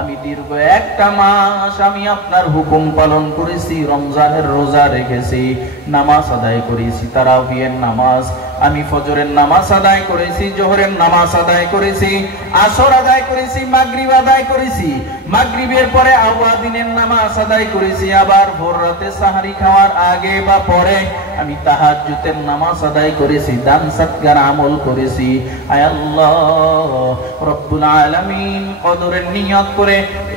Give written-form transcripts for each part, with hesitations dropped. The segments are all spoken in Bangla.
আমি দীর্ঘ একটা মাস আমি আপনার হুকুম পালন করেছি, রমজানের রোজা রেখেছি, নামাজ আদায় করেছি, তারাবির নামাজ, আমি ফজরের নামাজ আদায় করেছি, জোহরের নামাজ আদায় করেছি, আসর আদায় করেছি, মাগরিব আদায় করেছি, মাগরিবের পরে আওয়াদিনের নামাজ আদায় করেছি, আবার ভোর রাতে সাহারি খাওয়ার আগে বা পরে আমি তাহাজ্জুদের নামাজ আদায় করেছি, দান সদকার আমল করেছি। আয় আল্লাহ রব্বুল আলামিন, কদরের নিয়ত করে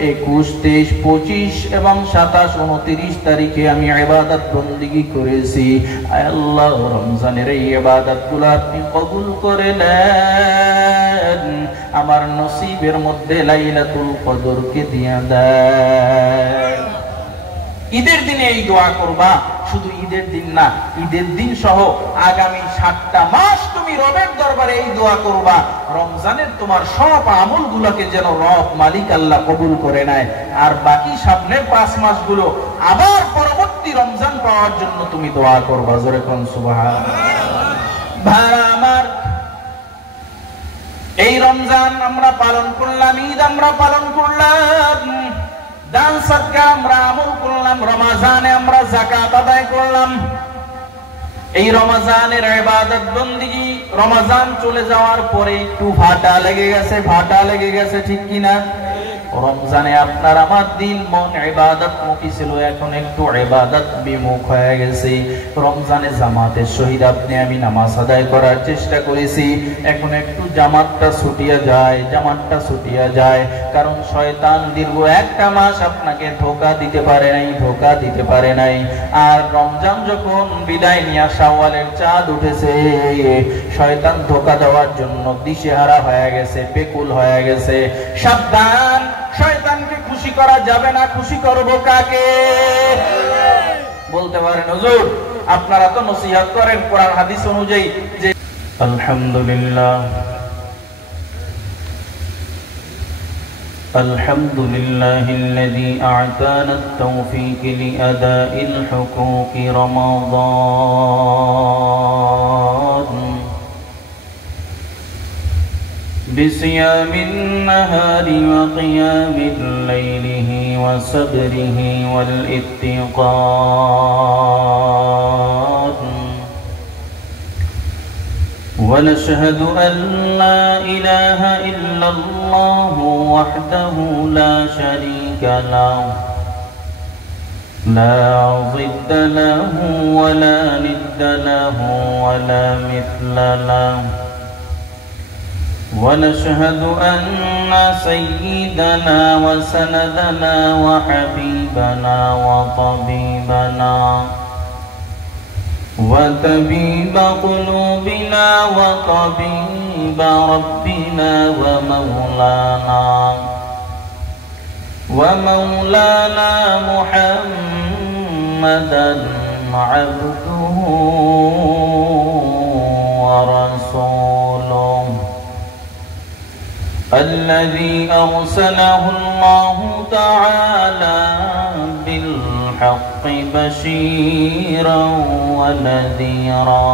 21, 23, 25 এবং 27, 29 তারিখে আমি ইবাদত বন্দেগী করেছি। আয় আল্লাহ রমজানের এই ইবাদতগুলো আপনি কবুল করে নেন, আমার নসিবের মধ্যে লাইলাতুল কদরকে দিয়ে দেন। ঈদের দিনে এই দোয়া করবা, শুধু ঈদের দিন না, ঈদের দিন সহ আগামী 7টা মাস তুমি রবের দরবারে এই দোয়া করবা, রমজানের তোমার সব আমলগুলোকে যেন রব মালিক আল্লাহ কবুল করে নেয়, আর বাকি সামনের 5 মাসগুলো আবার পরবর্তী রমজান পাওয়ার জন্য তুমি দোয়া করবা। জোরে কোন সুবহানাল্লাহ। ভাই আমার, এই রমজান আমরা পালন করলাম, ঈদ আমরা পালন করলাম, দান সদকা আমরা আমল করলাম, রমজানে আমরা যাকাত আদায় করলাম। এই রমজানের ইবাদত বন্দেগী রমজান চলে যাওয়ার পরে একটু ভাটা লেগে গেছে, ঠিক কিনা? রমজানে আপনার আমার দিল মন ইবাদত মুখী ছিল, এখন একটু ইবাদত বিমুখ হয়ে গেছে। রমজানে জামাতের সহিত আপনি আমি নামাজ আদায় করার চেষ্টা করেছি, এখন একটু জামাতটা ছুটিয়া যায়, কারণ শয়তান দীর্ঘ একটা মাস আপনাকে ধোঁকা দিতে পারে নাই। আর রমজান যখন বিদায় নিয়ে শাওয়ালের চাঁদ উঠেছে, শয়তান ধোঁকা দেওয়ার জন্য দিশেহারা হয়ে গেছে, বেকুল হয়ে গেছে। সাবধান, শয়তানকে খুশি করা যাবে না। খুশি করব কাকে? বলতে পারেন হুজুর আপনারা তো নসিহত করেন কোরআন হাদিস অনুযায়ী যে আলহামদুলিল্লাহ আলহামদুলিল্লাহিল্লাযী আ'তানা আত-তাওফীক লিআদাইল হুকুকি রমাদান بصيام النهار وقيام الليل وصبره والاتقان ونشهد أن لا إله إلا الله وحده لا شريك له لا ضد له ولا ند له ولا مثل له ونشهد أن سيدنا وسندنا وحبيبنا وطبيبنا وطبيب قلوبنا وطبيب ربنا ومولانا محمدا عبده ورسوله الذي أرسله الله تعالى بالحق بشيرا ونذيرا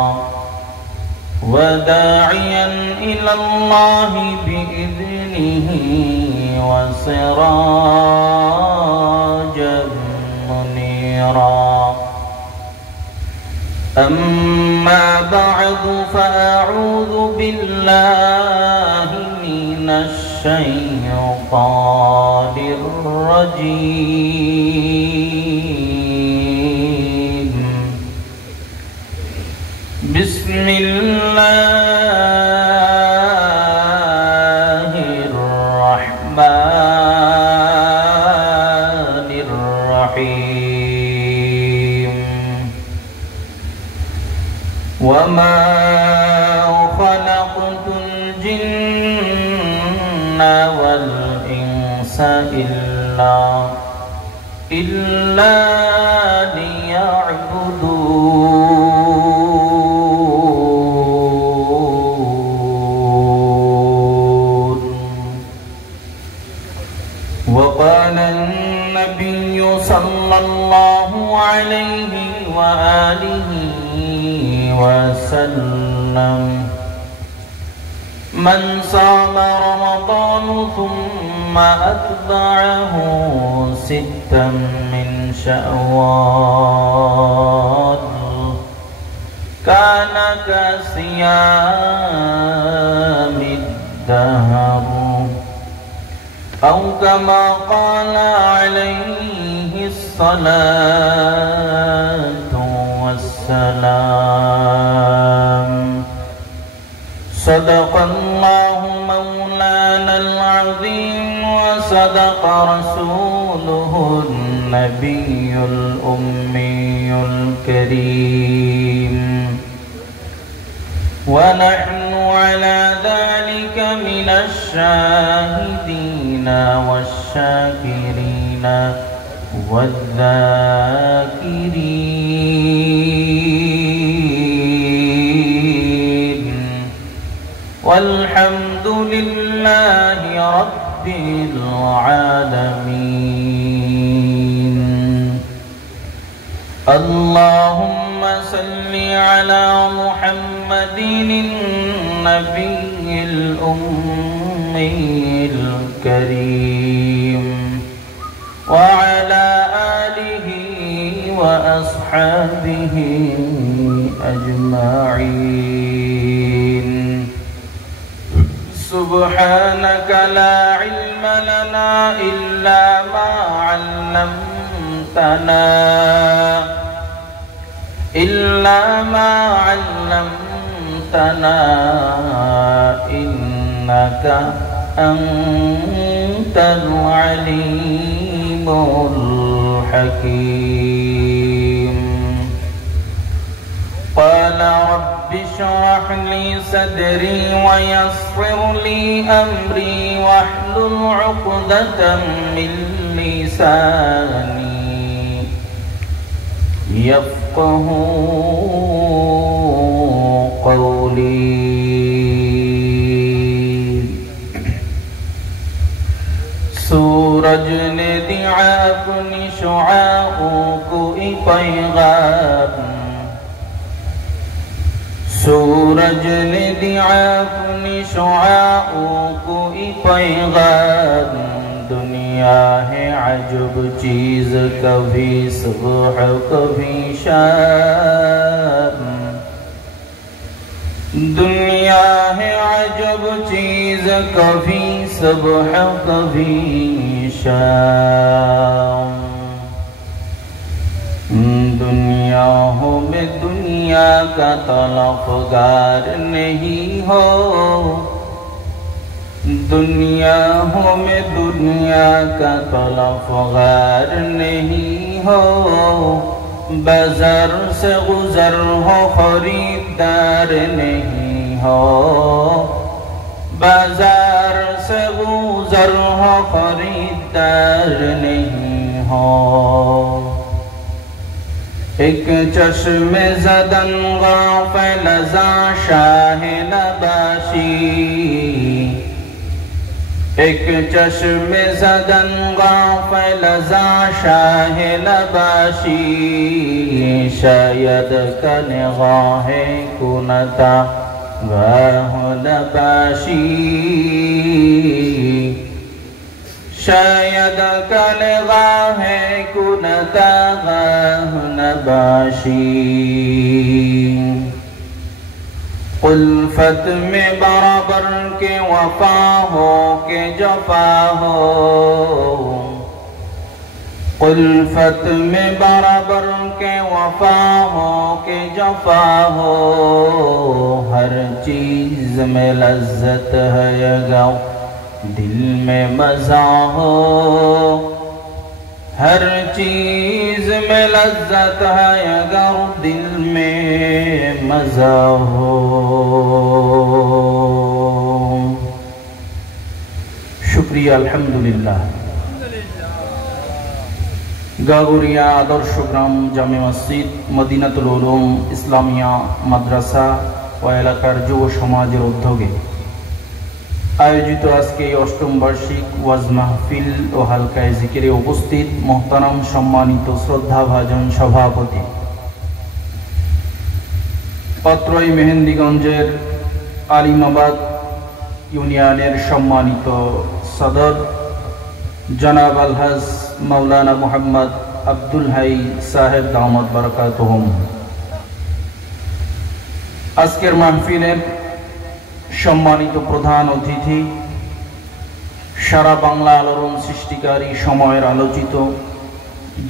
وداعيا إلى الله بإذنه وسراجا منيرا أما بعد فأعوذ بالله من الشيطان الرجيم بسم الله الرحمن الرحيم وما خلقت الجن والإنس إلا ليعبدون. وقال النبي صلى الله عليه وآله وسلم من صام رمضان ثم أتبعه ستا من شوال كان كصيام الدهر أو كما قال عليه الصلاة والسلام صدق الله مولانا العظيم وصدق رسوله النبي الأمي الكريم ونحن على ذلك من الشاهدين والشاكرين والذاكرين والحمد لله رب العالمين. اللهم صل على محمد النبي الأمي الكريم وعلى آله وأصحابه أجمعين. سبحانك لا علم لنا إلا ما علمتنا إنك أنت العليم الحكيم. قال رب اشرح لي صدري ويسر لي أمري واحلل عقدة من لساني يفقه قولي. सूरज ने दिया अपनी शुआओं को पैगाम, सूरज ने दिया अपनी शुआओं को पैगाम। दुनिया है अजब चीज, कभी सुबह कभी शाम। दुनिया है अजब चीज, कभी सुबह कभी शाम। दुनिया हो में दुनिया का तलफगार नहीं हो, दुनिया हो में दुनिया का तलफगार नहीं हो। बाजार से गुजर हो खरीदार नहीं हो, बाजार से गुजर हो खरीदार नहीं हो। एक चश्मे ज़दन गाफ़िल ज़ा शाह नबाशी, एक चश्मे ज़दन गाफ़िल ज़ा शाह नबाशी। शायद का निगाहे कुनता गाह नबाशी, शायद का निगाहे कुनता गाह नबाशी। उल्फत में बराबर के वफा हो के जफा हो, उल्फत में बराबर के वफा हो के जफा हो। हर चीज में लज्जत है अगर दिल में मजा हो, हर चीज में लज्जत है अगर दिल में मजा हो। शुक्रिया अल्हम्दुलिल्लाह। गागुरिया आदर्श ग्राम जामे मस्जिद मदीनातुल उलूम इस्लामिया माद्रासा व एलाकार युव समाजेर उद्योगे आयोजित आज के अष्टम वार्षिक वाज महफिल और हल्काय जिकिरे उपस्थित मोहतरम सम्मानित श्रद्धाभाजन सभापति पत्रई मेहेंदीगंजेर आलिमाबाद ইউনিয়নের সম্মানিত সদর জনাব আলহাজ মাওলানা মোহাম্মদ আব্দুল হাই সাহেব দামাত বারাকাতুহুম, আজকের মাহফিলের সম্মানিত প্রধান অতিথি, সারা বাংলা আলোড়ন সৃষ্টিকারী সময়ের আলোচিত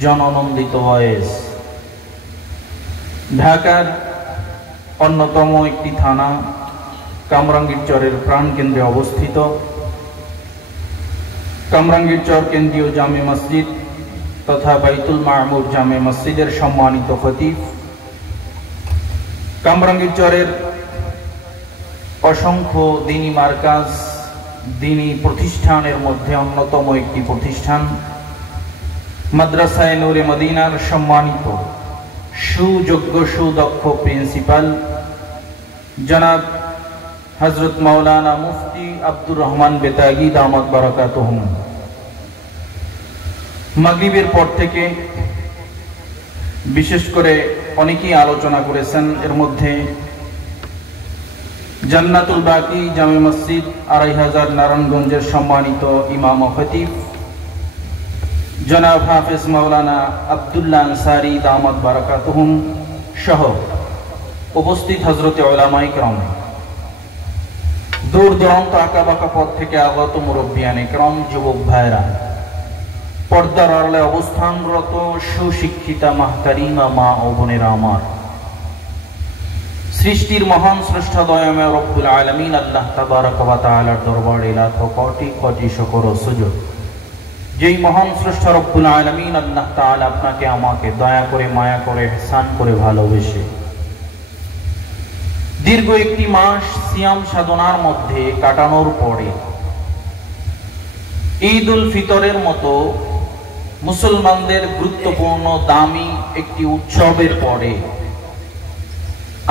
জননন্দিত ওয়াইজ, ঢাকার অন্যতম একটি থানা কামরাঙ্গীরচরের প্রাণকেন্দ্রে অবস্থিত কামরাঙ্গীরচর কেন্দ্রীয় জামে মসজিদ তথা বাইতুল মামুর জামে মসজিদের সম্মানিত খতিব, কামরাঙ্গীরচরের অসংখ্য দ্বীনি মার্কাজ, দ্বীনি প্রতিষ্ঠানের মধ্যে অন্যতম একটি প্রতিষ্ঠান মাদ্রাসায়ে নূরে মদিনার সম্মানিত সুযোগ্য সুদক্ষ প্রিন্সিপাল জনাব হযরত মাওলানা মুফতি আব্দুর রহমান বেতাগী দামাত বারাকাতুহুম, মাগরিবের পর থেকে বিশেষ করে অনেকেই আলোচনা করেছেন। এর মধ্যে জান্নাতুল বাকি জামে মসজিদ ২৫০০ নারায়ণগঞ্জের সম্মানিত ইমাম ও খতিব জনাব হাফেজ মাওলানা আব্দুল্লাহ আনসারী দামাত বারাকাতুহুম সহ উপস্থিত হযরতে উলামায়ে ইকরাম, দূর দূরান্ত আঁকা বাঁকা পথ থেকে আগত মুরব্বিয়ানে ইকরাম, যুবক ভাইরা, পর্দার আড়ালে অবস্থানরত সুশিক্ষিতা মাহতারিমা মা ও বোনেরা আমার, সৃষ্টির মহান স্রষ্টা দয়াময় রব্বুল আলামিন আল্লাহ তাবারক ওয়া তাআলার দরবারে লাখো কোটি কোটি শুকর ও সুজুদ, যেই মহান স্রষ্টা রব্বুল আলামিন আল্লাহ তাআলা আপনাকে আমাকে দয়া করে মায়া করে ইহসান করে ভালোবেসে দীর্ঘ একটি মাস সিয়াম সাধনার মধ্যে কাটানোর পরে ঈদ উল ফিতরের মতো মুসলমানদের গুরুত্বপূর্ণ দামি একটি উৎসবের পরে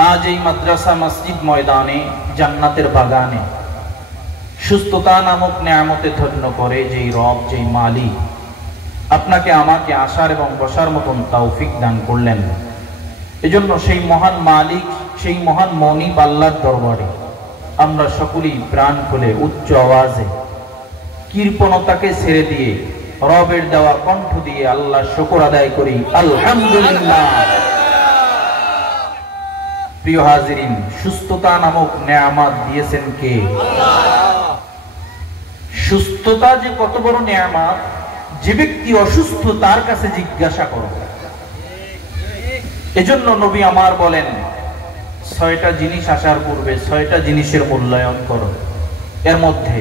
আজ এই মাদ্রাসা মসজিদ ময়দানে জান্নাতের বাগানে সুস্থতা নামক নিয়ামতে ধন্য করে যেই রব, যেই মালিক আপনাকে আমাকে আসার এবং বসার মতন তৌফিক দান করলেন, এজন্য সেই মহান মালিক, সেই মহান মনিব আল্লাহর দরবারে আমরা সকলেই প্রাণ খুলে উচ্চ আওয়াজে কৃপণতাকে ছেড়ে দিয়ে রবের দেওয়া কণ্ঠ দিয়ে আল্লাহ শুকর আদায় করি আলহামদুলিল্লাহ। প্রিয় হাজিরিন, সুস্থতা নামক নিয়ামত দিয়েছেন কে? সুস্থতা যে কত বড় নিয়ামত, যে ব্যক্তি অসুস্থ তার কাছে জিজ্ঞাসা করো। এজন্য নবী আমার বলেন, ৬টা জিনিস আসার পূর্বে ৬টা জিনিসের মূল্যায়ন করো। এর মধ্যে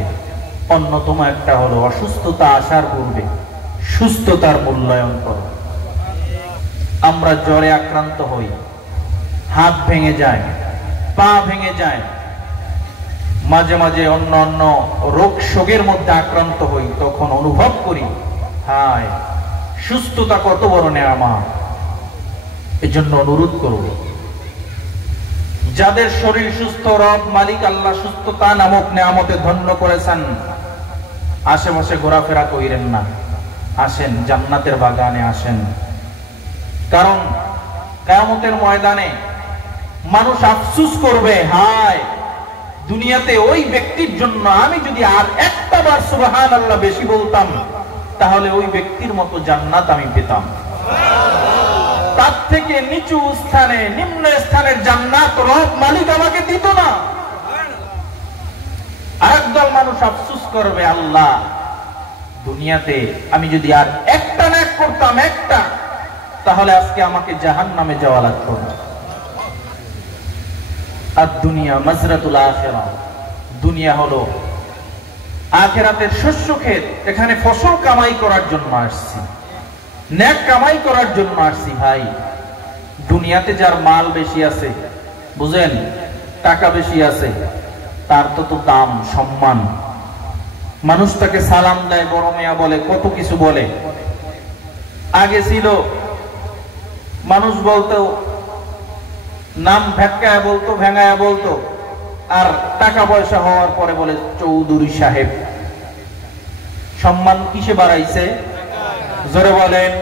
অন্যতম একটা হলো অসুস্থতা আসার পূর্বে সুস্থতার মূল্যায়ন করো। আমরা জ্বরে আক্রান্ত হই, হাত ভেঙে যায়, পা ভেঙে যায়, মাঝে মাঝে অন্য অন্য রোগ শোকের মধ্যে আক্রান্ত হই, তখন অনুভব করি হায় সুস্থতা কত বড় নিয়ামত। এজন্য অনুরোধ করব, যাদের শরীর সুস্থ, রব মালিক আল্লাহ সুস্থতা নামক নিয়ামতে ধন্য করেছেন, আশেপাশে ঘোরাফেরা কইরেন না, আসেন জান্নাতের বাগানে আসেন। কারণ কিয়ামতের ময়দানে মানুষ আফসোস করবে, হায় দুনিয়াতে ওই ব্যক্তির জন্য আমি যদি আর একটা বার সুবহানাল্লাহ বেশি বলতাম, তাহলে ওই ব্যক্তির মতো জান্নাত আমি পেতাম। তার থেকে নিচু স্থানে, নিম্ন স্থানের জান্নাত রব মালিক আমাকে দিত না। আরেকদল মানুষ আফসোস করবে, আল্লাহ দুনিয়াতে আমি যদি আর একটা নেক করতাম, একটা, তাহলে আজকে আমাকে জাহান্নামে যাওয়া লাগতো না। আর দুনিয়া মাজরাতুল আখিরাহ, দুনিয়া হলো আখিরাতের শস্য ক্ষেত। এখানে ফসল কামাই করার জন্য আসছি, নেক কামাই করার জন্য আসছি। ভাই, দুনিয়াতে যার মাল বেশি আছে, বুঝেন, টাকা বেশি আছে, তার তো দাম, সম্মান, মানুষ তাকে সালাম দেয়, বড় মিয়া বলে, কত কিছু বলে। আগে ছিল মানুষ বলতো, নাম ভেটকায়া বলতো, ভেঙ্গায়া বলতো, আর টাকা পয়সা হওয়ার পরে বলে চৌধুরী সাহেব। সম্মান কিসে বাড়াইছে? জোরে বলেন।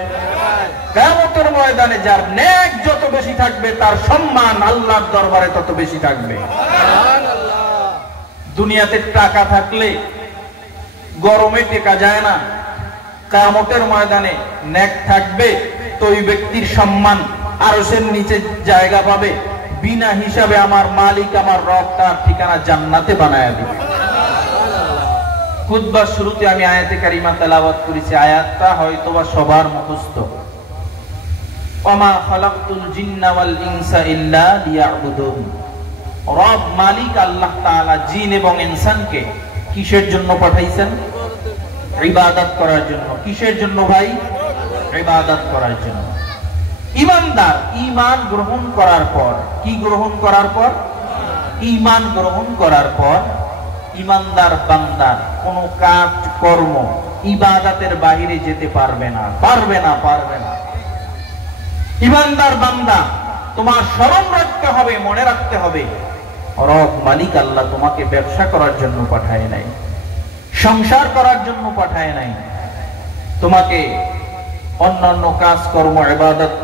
কিয়ামতের ময়দানে যার নেক যত বেশি থাকবে, তার সম্মান আল্লাহর দরবারে তত বেশি থাকবে। দুনিয়াতে টাকা থাকলে গরমে টেকা যায় না, কিয়ামতের ময়দানে নেক থাকবে তো ওই ব্যক্তির সম্মান আরশের নিচে জায়গা পাবে, বিনা হিসাবে আমার মালিক আমার রব তার ঠিকানা জান্নাতে বানায়া দিবে। খুতবার শুরুতে আমি আয়াতে কারিমা তেলাওয়াত করেছি, আয়াতটা হয়তোবা সবার মুখস্থ। ওমা খালাকতুল জিন্না ওয়াল ইনসা ইল্লা লিয়াবুদুন। রব মালিক আল্লাহ তাআলা জিন এবং ইনসানকে কিসের জন্য পাঠাইছেন? ইবাদত করার জন্য। কিসের জন্য ভাই? ইবাদত করার জন্য। ঈমানদার ঈমান গ্রহণ করার পর, কি গ্রহণ করার পর? ঈমান গ্রহণ করার পর ঈমানদার বান্দার কোন কাজ কর্ম ইবাদতের বাইরে যেতে পারবে না, পারবে না, পারবে না। ঈমানদার বান্দা তোমার স্মরণ রাখতে হবে, মনে রাখতে হবে, রব মালিক আল্লাহ তোমাকে ব্যবসা করার জন্য পাঠায় নাই, সংসার করার জন্য পাঠায় নাই, তোমাকে অন্যান্য কাজ কর্ম ইবাদত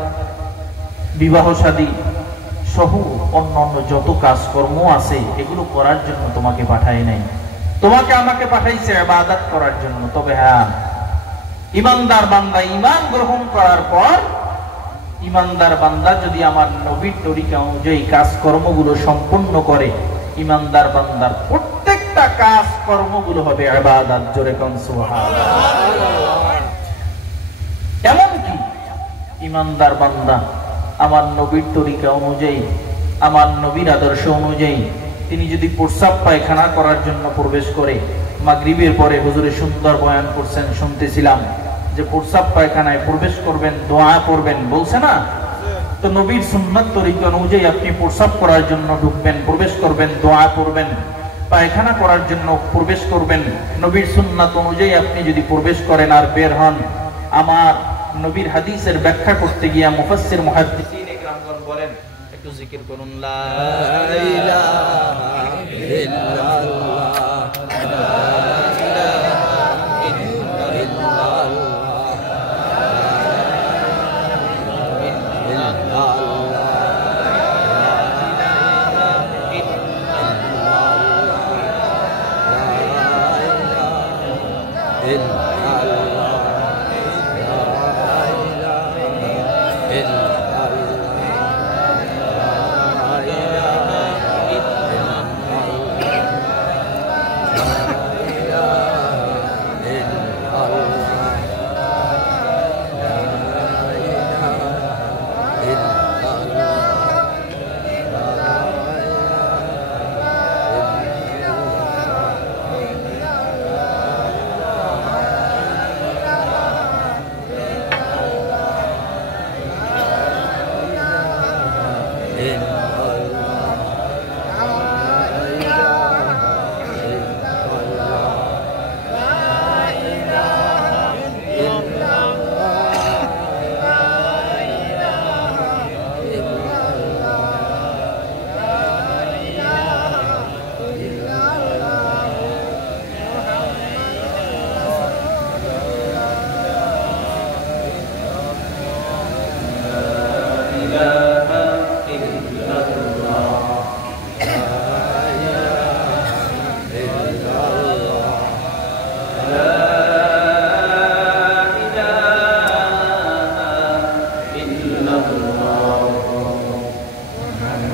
বিবাহ শাদী সহ অন্যান্য যত কাজকর্ম আছে এগুলো করার জন্য তোমাকে পাঠায় নাই, তোমাকে আমাকে পাঠাইছে ইবাদত করার জন্য। তবে হ্যাঁ, ঈমানদার বান্দা ঈমান গ্রহণ করার পর ঈমানদার বান্দা যদি আমার নবীর তরিকা অনুযায়ী কাজকর্মগুলো সম্পূর্ণ করে, ঈমানদার বান্দার প্রত্যেকটা কাজকর্মগুলো হবে ইবাদত। জোরে কোন সুবহানাল্লাহ। এমনকি ঈমানদার বান্দা আমার নবীর তরিকা অনুযায়ী, আমার নবীর আদর্শ অনুযায়ী তিনি যদি প্রস্রাব পায়খানা করার জন্য প্রবেশ করে, মাগরিবের পরে হুজুরে সুন্দর বয়ান করছেন, শুনতেছিলাম যে প্রস্রাব পায়খানায় প্রবেশ করবেন, দোয়া করবেন, বলছে না? তো নবীর সুন্নাত তরিকা অনুযায়ী আপনি প্রস্রাব করার জন্য ঢুকবেন, প্রবেশ করবেন, দোয়া করবেন, পায়খানা করার জন্য প্রবেশ করবেন, নবীর সুন্নাত অনুযায়ী আপনি যদি প্রবেশ করেন আর বের হন, আমার নবীর হাদিসের ব্যাখ্যা করতে গিয়া মুফাসসির মুহাদ্দিসিন ইকরামগণ বলেন, একটু জিকির করুন, লা ইলাহা ইল্লাল্লাহ, লা ইলাহা ইল্লাল্লাহ,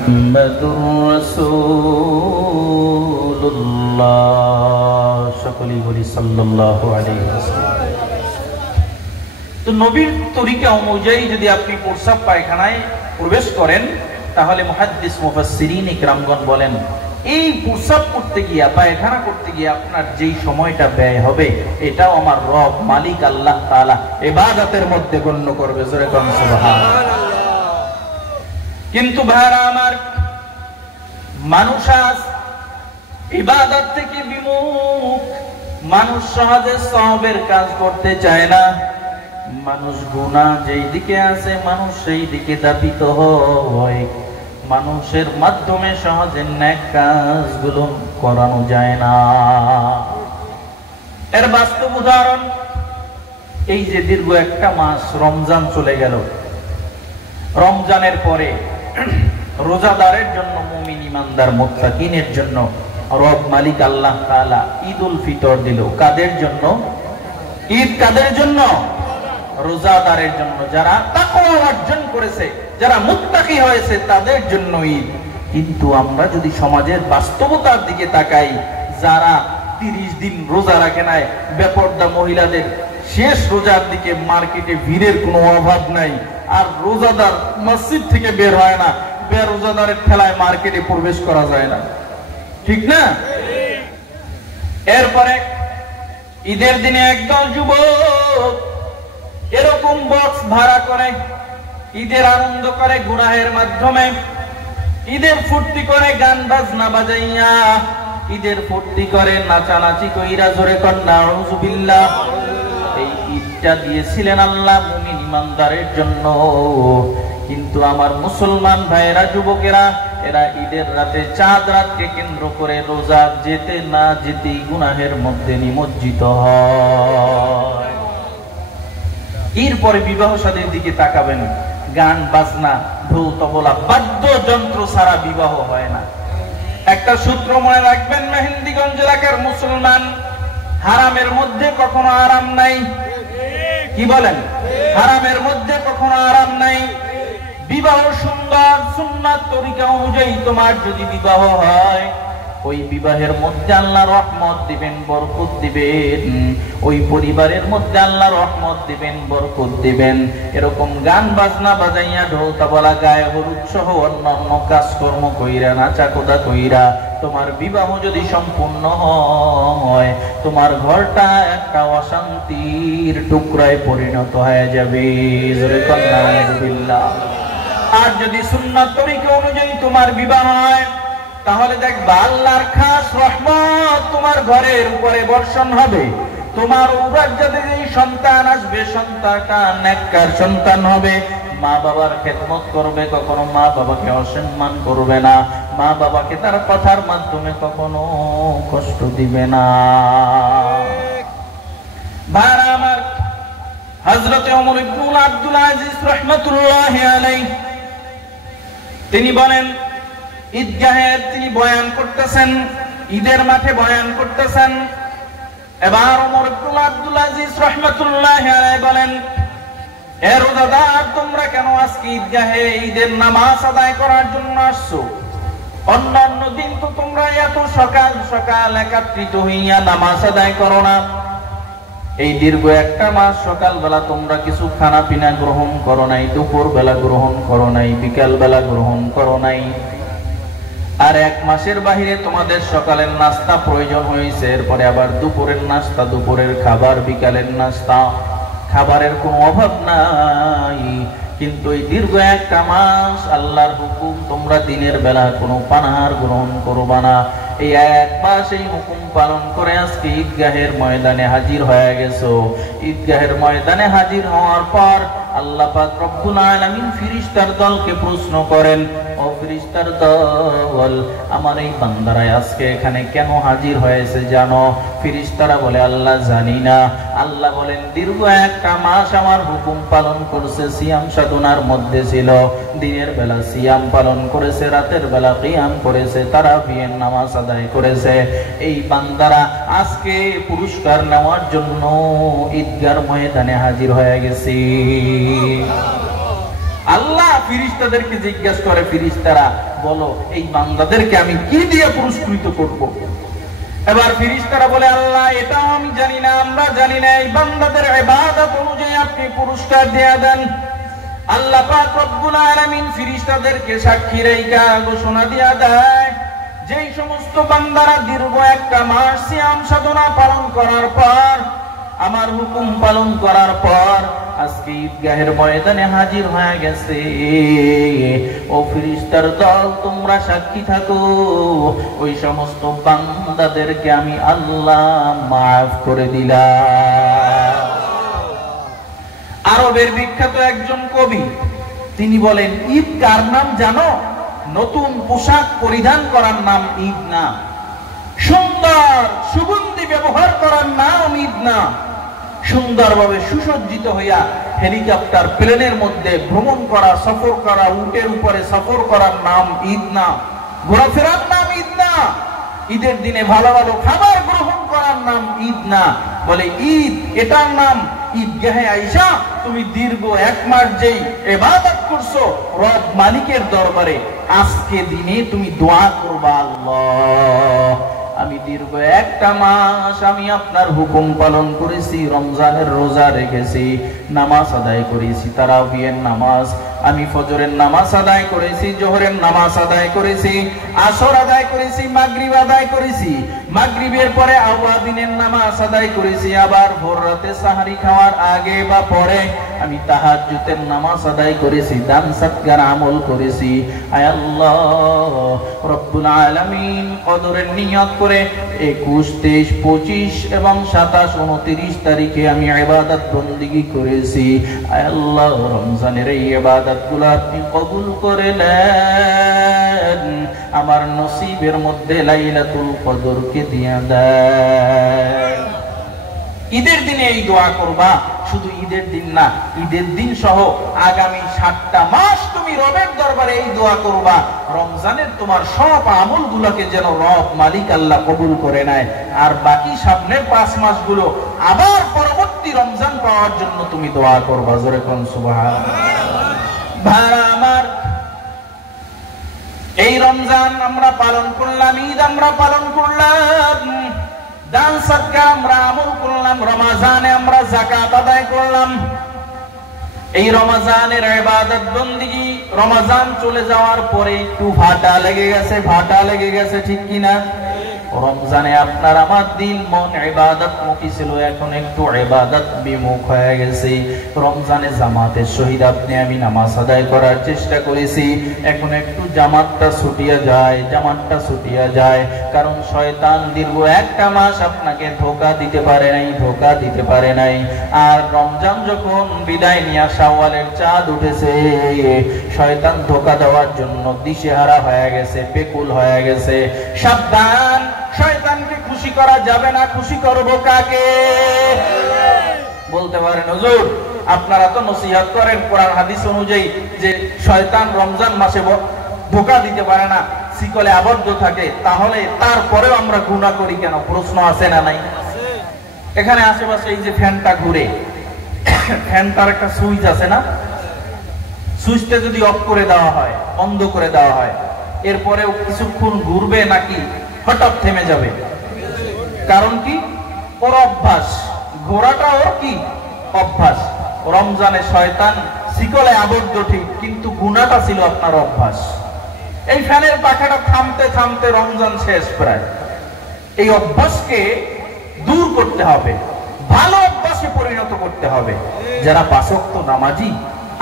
মুহাম্মাদুর রাসূলুল্লাহ, সকলেই বলি সাল্লাল্লাহু আলাইহি ওয়াসাল্লাম। তো নবীর তরিকা অনুযায়ী যদি আপনি প্রস্রাব পায়খানায় প্রবেশ করেন, তাহলে মুহাদ্দিস মুফাসসিরিন ইকরামগণ বলেন, এই প্রস্রাব করতে গিয়া, পায়খানা করতে গিয়ে আপনার যেই সময়টা ব্যয় হবে, এটাও আমার রব মালিক আল্লাহ তাআলা ইবাদতের মধ্যে গণ্য করবে। জোরে কোন সুবহানাল্লাহ। কিন্তু ভাইরা আমার, মানুষ আজ ইবাদত থেকে বিমুখ, মানুষ সহজে সওয়াবের কাজ করতে চায় না, মানুষ গুনাহ যেই দিকে আছে মানুষ সেই দিকে ধাবিত হয়, মানুষের মাধ্যমে সহজে নেক কাজগুলো করানো যায় না। এর বাস্তব উদাহরণ এই যে দীর্ঘ একটা মাস রমজান চলে গেল, রমজানের পরে রোজাদারের জন্য, মুমিন ইমানদার মুত্তাকিনের জন্য রব মালিক আল্লাহ তাআলা ঈদুল ফিতর দিল কাদের জন্য? ঈদ কাদের জন্য? রোজাদারের জন্য, যারা তাকওয়া অর্জন করেছে, যারা মুত্তাকি হয়েছে তাদের জন্য ঈদ। কিন্তু আমরা যদি সমাজের বাস্তবতার দিকে তাকাই, যারা 30 দিন রোজা রাখে নাই, বেপরদা মহিলাদের শেষ রোজার দিকে মার্কেটে ভিড়ের কোনো অভাব নাই, আর রোজাদার মসজিদ থেকে বের হয় না, বেরোজাদারের ঠেলায় মার্কেটে প্রবেশ করা যায় না, ঠিক না? এরপরে ঈদের দিনে একদল যুবক এরকম বক্স ভাড়া করে ঈদের আনন্দ করে গুনাহের মাধ্যমে, ঈদের ফুর্তি করে গান বাজনা বাজাইয়া, ঈদের ফুর্তি করে নাচানাচি কইরা, জোরে কন্যা নাউযুবিল্লাহ। এই ঈদটা দিয়েছিলেন আল্লাহ মুমিন ইমানদারের জন্য। কিন্তু আমার মুসলমান ভাইয়েরা, যুবকেরা, এরা ঈদের রাতে চাঁদ রাতকে কেন্দ্র করে রোজা যেতে না যেতেই গুনাহের মধ্যে নিমজ্জিত হয়। এরপরে বিবাহ শাদীর দিকে তাকাবেন, গান বাজনা ঢোল তবলা বাদ্যযন্ত্র ছাড়া বিবাহ হয় না। একটা সূত্র মনে রাখবেন, মেহেন্দিগঞ্জ এলাকার মুসলমান, হারামের মধ্যে কখনো আরাম নাই। কি বলেন? হারামের মধ্যে কখনো আরাম নাই। বিবাহ সুন্দর সুন্নাত তরিকা অনুযায়ী তোমার যদি বিবাহ হয়, ওই বিবাহের মধ্যে আল্লাহ রহমত দিবেন, বরকত দিবেন, ওই পরিবারের মধ্যে আল্লাহ রহমত দিবেন, বরকত দিবেন। এরকম গান বাজনা বাজাইয়া, ঢোল তাবলা গায়ে, হলুদ সহ অন্যান্য কাজকর্ম কইরা, নাচা কোদা কইরা তোমার বিবাহ যদি সম্পূর্ণ হয়, তোমার ঘরটা একটা অশান্তির টুকরায় পরিণত হয়ে যাবে। আর যদি সুন্নাত তরিকা অনুযায়ী তোমার বিবাহ হয়, তাহলে দেখবা আল্লাহর খাস রহমত তোমার ঘরের উপরে বর্ষণ হবে। তোমার উরাজ্জাতে যেই সন্তান আসবে, সন্তানটা নেককার সন্তান হবে, মা বাবার খেদমত করবে, কখনো মা বাবাকে অসম্মান করবে না, মা বাবাকে তার কথার মাধ্যমে কখনো কষ্ট দিবে না। ভাইরা আমার, হযরত ওমর ইবনে আব্দুল আজিজ রাহমাতুল্লাহি আলাইহি তিনি বলেন, ঈদগাহে তিনি বয়ান করতেছেন, ঈদের মাঠে বয়ান করতেছেন। এবার ওমর ইবনে আব্দুল আজিজ রাহমাতুল্লাহি আলাইহি বলেন, হে রোজাদার, তোমরা কেন আজকে ঈদগাহে ঈদের নামাজ আদায় করার জন্য আসছো? অন্যান্য দিন তো তোমরা এত সকাল সকাল একত্রিত হইয়া নামাজ আদায় করো না। এই দীর্ঘ একটা মাস সকাল বেলা তোমরা কিছু খানা পিনা গ্রহণ করো নাই, দুপুর বেলা গ্রহণ করো নাই, বিকাল বেলা গ্রহণ করো নাই। আর এক মাসের বাহিরে তোমাদের সকালের নাস্তা প্রয়োজন হয়েছে, এরপরে আবার দুপুরের নাস্তা, দুপুরের খাবার, বিকালের নাস্তা, খাবারের কোনো অভাব নাই। কিন্তু এই দীর্ঘ একটা মাস আল্লাহর হুকুম, তোমরা দিনের বেলা কোনো পানাহার গ্রহণ করবা না। এই এক মাস এই হুকুম পালন করে আজকে ঈদগাহের ময়দানে হাজির হয়ে গেছো। ঈদগাহের ময়দানে হাজির হওয়ার পর আল্লাহ পাক রব্বুল আলামিন ফেরেশতার দলকে প্রশ্ন করেন, ও ফেরেশতার দল, আমার এই বান্দারা আজকে এখানে কেন হাজির হয়েছে জানো? ফেরেশতারা বলে, আল্লাহ জানি না। আল্লাহ বলেন, দীর্ঘ একটা মাস আমার হুকুম পালন করেছে, সিয়াম সাধনার মধ্যে ছিল, দিনের বেলা সিয়াম পালন করেছে, রাতের বেলা কিয়াম করেছে, তারাবির নামাজ আদায় করেছে। এই বান্দারা আজকে পুরস্কার নেওয়ার জন্য ঈদগার ময়দানে হাজির হয়ে গেছে। আল্লাহ ফেরেশতাদেরকে জিজ্ঞাসা করে, ফেরেশতারা বলো, এই বান্দাদেরকে আমি কি দিয়ে পুরস্কৃত করব? এবার ফেরেশতারা বলে, আল্লাহ এটাও আমি জানি না, আমরা জানি না, এই বান্দাদের ইবাদত অনুযায়ী আপনি পুরস্কার দিয়ে দেন। আল্লাহ পাক রব্বুল আলামিন ফেরেশতাদেরকে সাক্ষী রেখা ঘোষণা দিয়া দেয়, যেই সমস্ত বান্দারা দীর্ঘ একটা মাস সিয়াম সাধনা পালন করার পর, আমার হুকুম পালন করার পর আজকে ঈদগাহের ময়দানে হাজির হয়ে গেছে, ও ফেরেশতার দল, তোমরা সাক্ষী থাকো, ওই সমস্ত বান্দাদেরকে আমি আল্লাহ মাফ করে দিলাম। আরবের বিখ্যাত একজন কবি, তিনি বলেন, ঈদ কার নাম জানো? নতুন পোশাক পরিধান করার নাম ঈদ না, সুন্দর সুগন্ধি ব্যবহার করার নাম ঈদ না, সুন্দরভাবে সুসজ্জিত হইয়া হেলিকপ্টার প্লেনের মধ্যে ভ্রমণ করা, সফর করা, উটের উপরে সফর করার নাম ঈদ না, ঘোরাফেরার নাম ঈদ না। ঈদের দিনে ভালো ভালো খাবার গ্রহণ করার নাম ঈদ না, বলে ঈদ এটার নাম ঈদগাহে আয়েশা। তুমি দীর্ঘ 1 মাস যেই ইবাদত করছো রব মালিকের দরবারে, আজকে দিনে তুমি দোয়া করবা, আল্লাহ আমি দীর্ঘ 1টা মাস আমি আপনার হুকুম পালন করেছি, রমজানের রোজা রেখেছি, নামাজ আদায় করেছি, তারাবিহের নামাজ, আমি ফজরের নামাজ আদায় করেছি, জোহরের নামাজ আদায় করেছি, আসর আদায় করেছি, মাগরিব আদায় করেছি, মাগরিবের পরে আওয়াদিনের নামাজ আদায় করেছি, আবার ভোর রাতে সাহারি খাওয়ার আগে বা পরে আমি তাহাজ্জুদের নামাজ আদায় করেছি, দান সদকার আমল করেছি। আয় আল্লাহ রব্বুল আলামিন, কদরের নিয়ত করে 21, 23, 25 এবং 27, 29 তারিখে আমি ইবাদত বন্দেগী করেছি। আয় আল্লাহ রমজানের এই ইবাদতগুলো আপনি কবুল করে নেন, আমার নসিবের মধ্যে লাইলাতুল কদরকে দিয়ে দেন। ঈদের দিনে এই দোয়া করবা, শুধু ঈদের দিন না, ঈদের দিন সহ আগামী 7টা মাস তুমি রবের দরবারে এই দোয়া করবা, রমজানের তোমার সব আমলগুলোকে যেন রব মালিক আল্লাহ কবুল করে নেয়, আর বাকি সামনের 5 মাসগুলো আবার পরবর্তী রমজান পাওয়ার জন্য তুমি দোয়া করবা। জোরে কোন সুবহানাল্লাহ। ভাইরা আমার, এই রমজান আমরা পালন করলাম, ঈদ আমরা পালন করলাম, দান সদকা আমরা আমল করলাম, রমজানে আমরা যাকাত আদায় করলাম। এই রমজানের ইবাদত বন্দেগী রমজান চলে যাওয়ার পরে একটু ভাটা লেগে গেছে, ঠিক কিনা? রমজানে আপনার আমার দিল মন ইবাদত মুখী ছিল, এখন একটু ইবাদত বিমুখ হয়ে গেছে। রমজানে জামাতের সহিত আপনি আমি নামাজ আদায় করার চেষ্টা করেছি, এখন একটু জামাতটা ছুটিয়া যায়, কারণ শয়তান দীর্ঘ 1টা মাস আপনাকে ধোঁকা দিতে পারে নাই। আর রমজান যখন বিদায় নিয়ে শাওয়ালের চাঁদ উঠেছে, শয়তান ধোঁকা দেওয়ার জন্য দিশেহারা হয়ে গেছে, বেকুল হয়ে গেছে। সাবধান, শয়তানকে খুশি করা যাবে না, খুশি করবো কাকে? বলতে পারেন হুজুর আপনারা তো নসিহত করেন কোরআন হাদিস অনুযায়ী যে শয়তান রমজান মাসে ধোঁকা দিতে পারে না, শিকলে আবদ্ধ থাকে, তাহলে তারপরেও আমরা গুনাহ করি কেন? প্রশ্ন আছে না নাই? এখানে আশেপাশে এই যে ফ্যানটা ঘুরে, ফ্যানটার একটা সুইচ আছে না, সুইচটা যদি অফ করে দেওয়া হয়, বন্ধ করে দেওয়া হয়, এরপরেও কিছুক্ষণ ঘুরবে নাকি হঠাৎ থেমে যাবে? কারণ কি? ওর অভ্যাস, ঘোরাটা ওর কি অভ্যাস। রমজানে শয়তান শিকলে আবদ্ধ ঠিক, কিন্তু গুনাহটা ছিল আপনার অভ্যাস। এই ফ্যানের পাখাটা থামতে থামতে রমজান শেষ প্রায়। এই অভ্যাসকে দূর করতে হবে, ভালো অভ্যাসে পরিণত করতে হবে। যারা 5 ওয়াক্ত নামাজি,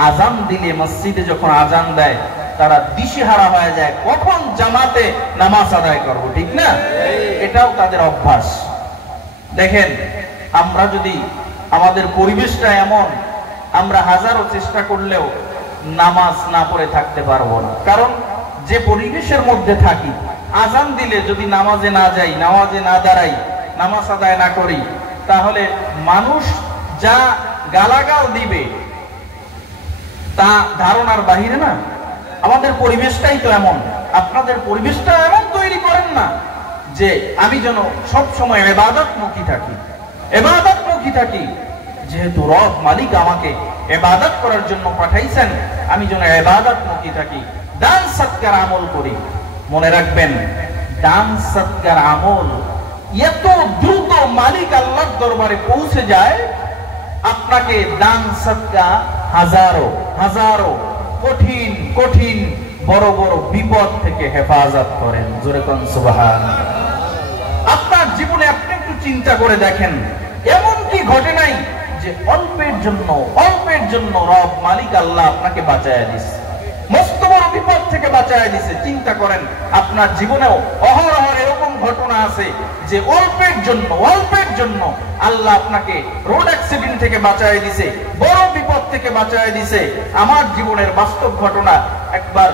আজান দিলে মসজিদে যখন আজান দেয় তারা দিশেহারা হয়ে যায়, কখন জামাতে নামাজ আদায় করব, ঠিক না? এটাও তাদের অভ্যাস। দেখেন, আমরা যদি আমাদের পরিবেশটা এমন, আমরা হাজারো চেষ্টা করলেও নামাজ না পড়ে থাকতে পারবো না। কারণ যে পরিবেশের মধ্যে থাকি, আজান দিলে যদি নামাজে না যাই, নামাজে না দাঁড়াই, নামাজ আদায় না করি, তাহলে মানুষ যা গালাগাল দিবে তা ধারণার বাহিরে না। আমাদের পরিবেশটাই তো এমন, আপনাদের পরিবেশটা এমন তৈরি করেন না যে আমি যেন সব সময় ইবাদতমুখী থাকি। যেহেতু রব মালিক আমাকে ইবাদত করার জন্য পাঠাইছেন, আমি যেন ইবাদতমুখী থাকি, দান সদকার আমল করি। মনে রাখবেন, দান সদকার আমল এত দ্রুত মালিক আল্লাহর দরবারে পৌঁছে যায়, আপনাকে দান সদকা হাজারো কঠিন কঠিন বড় বড় বিপদ থেকে হেফাজত করেন। জোরে কোন সুবহানাল্লাহ। আপনার জীবনে আপনি একটু চিন্তা করে দেখেন, এমন কি ঘটে নাই যে অল্পের জন্য রব মালিক আল্লাহ আপনাকে বাঁচায়া দিছে, মস্ত বড় বিপদ থেকে বাঁচায়া দিছে। চিন্তা করেন, আপনার জীবনেও অহরহ এরকম ঘটনা আছে যে অল্পের জন্য আল্লাহ আপনাকে রোড অ্যাক্সিডেন্ট থেকে বাঁচায়া দিছে, বড় বিপদ থেকে বাঁচায়া দিছে। আমার জীবনের বাস্তব ঘটনা, একবার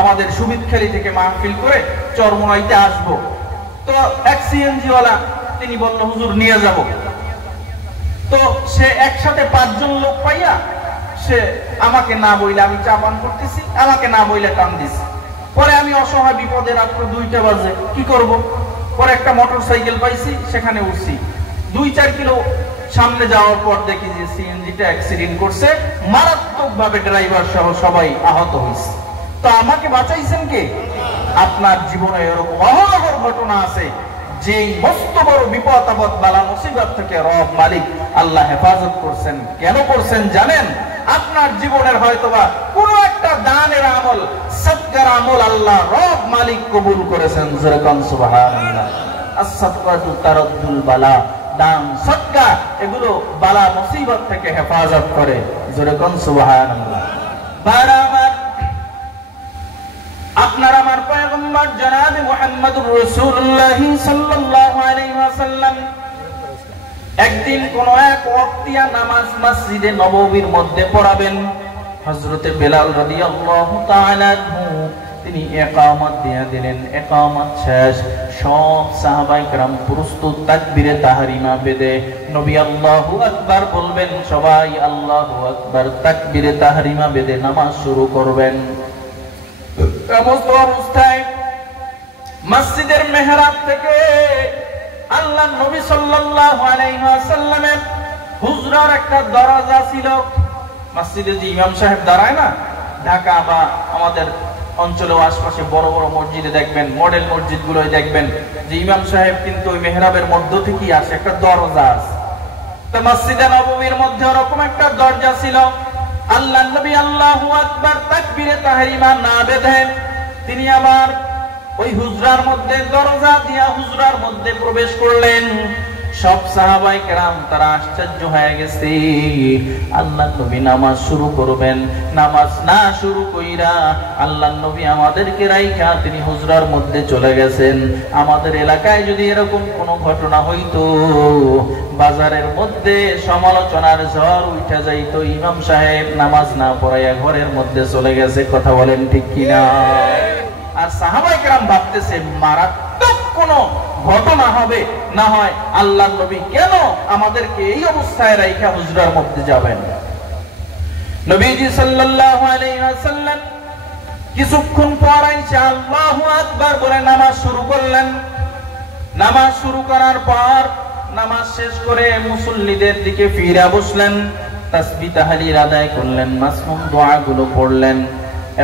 আমাদের সুবিদখালী থেকে মাহফিল করে চরমনাইতে আসবো, তো এক সিএনজি ওয়ালা তিনি বলল হুজুর নিয়ে যাব। তো সে একসাথে 5 জন লোক পাইয়া সে আমাকে না বইলে, আমি চা পান করতেছি, আমাকে না বইলে টান দিছে। পরে আমি অসহায়, বিপদে, রাত্র 2টা বাজে, কি করব? পরে একটা মোটরসাইকেল পাইছি, সেখানে উঠছি। 2-4 কিলো সামনে যাওয়ার পর দেখি যে সিএনজিটা অ্যাক্সিডেন্ট করছে, মারাত্মকভাবে ড্রাইভার সহ সবাই আহত হয়েছে। তো আমাকে বাঁচাইছেন কে? আপনার জীবনে এরকম অহরহ ঘটনা আছে যে মস্ত বড় বিপদ আপদ বালা মুসিবত থেকে রব মালিক আল্লাহ হেফাজত করছেন। কেন করছেন জানেন? আপনার জীবনের হয়তোবা কোন একটা দানের আমল, সদকার আমল আল্লাহ রব মালিক কবুল করেছেন। যেরকম সুবহানাল্লাহ, as-সাদকাতু তারাদ্দুল বালা, দান সদকা এগুলো বালা মুসিবত থেকে হেফাজত করে। যেরকম সুবহানাল্লাহ। বারাবার আপনার আমার পয়গম্বর জনাব মুহাম্মদুর রাসূলুল্লাহ সাল্লাল্লাহু আলাইহি ওয়াসাল্লাম একদিন কোন এক ওয়াক্তিয়া নামাজ মসজিদে নববীর মধ্যে পড়াবেন। হযরতে বেলাল রাদিয়াল্লাহু তাআলা তিনি ইকামত দিয়ে দিলেন। ইকামত শেষ, সব সাহাবায়ে কেরাম প্রস্তুত তাকবীরে তাহরিমা বেদে নবী আল্লাহু আকবার বলবেন, সবাই আল্লাহু আকবার তাকবীরে তাহরিমা বেদে নামাজ শুরু করবেন। অবস্থায় মসজিদের মেহরাব থেকে আল্লাহর নবী সাল্লাল্লাহু আলাইহি ওয়াসাল্লামের হুজরার একটা দরজা ছিল। মসজিদে যে ইমাম সাহেব দাঁড়ায় না, ঢাকা বা আমাদের অঞ্চলেও আশপাশে বড় বড় মসজিদে দেখবেন, মডেল মসজিদগুলোয় দেখবেন যে ইমাম সাহেব কিন্তু ওই মেহরাবের মধ্য থেকেই আসে, একটা দরজা আছে। তো মসজিদে নববীর মধ্যে ওরকম একটা দরজা ছিল। আল্লাহর নবী আল্লাহু আকবার তাকবীরে তাহরিমা না বেঁধে তিনি আবার ওই হুজরার মধ্যে দরজা দিয়া হুজরার মধ্যে প্রবেশ করলেন। সব সাহাবায়ে কেরাম তারা আশ্চর্য হয়ে গেছে। আল্লাহর নবী নামাজ শুরু করবেন, নামাজ না শুরু কইরা আল্লাহর নবী আমাদেরকে রাইখা তিনি হুজরার মধ্যে চলে গেছেন। আমাদের এলাকায় যদি এরকম কোনো ঘটনা হইতো, বাজারের মধ্যে সমালোচনার ঝড় উঠা যাইতো, ইমাম সাহেব নামাজ না পড়াইয়া ঘরের মধ্যে চলে গেছে। কথা বলেন ঠিক কিনা? আর সাহাবায়ে কেরাম ভাবতেছে মারাত্মক কোন ঘটনা হবে, না হয় আল্লাহর নবী কেন আমাদেরকে এই অবস্থায় রাইখা হুজরার মধ্যে যাবেন। নবীজি সাল্লাল্লাহু আলাইহি ওয়াসাল্লাম কিছুক্ষণ পর আইসা আল্লাহু আকবার বলে নামাজ শুরু করলেন। নামাজ শুরু করার পর নামাজ শেষ করে মুসল্লিদের দিকে ফিরে বসলেন, তাসবিহ তাহলিল আদায় করলেন, মাসনুন দোয়াগুলো পড়লেন।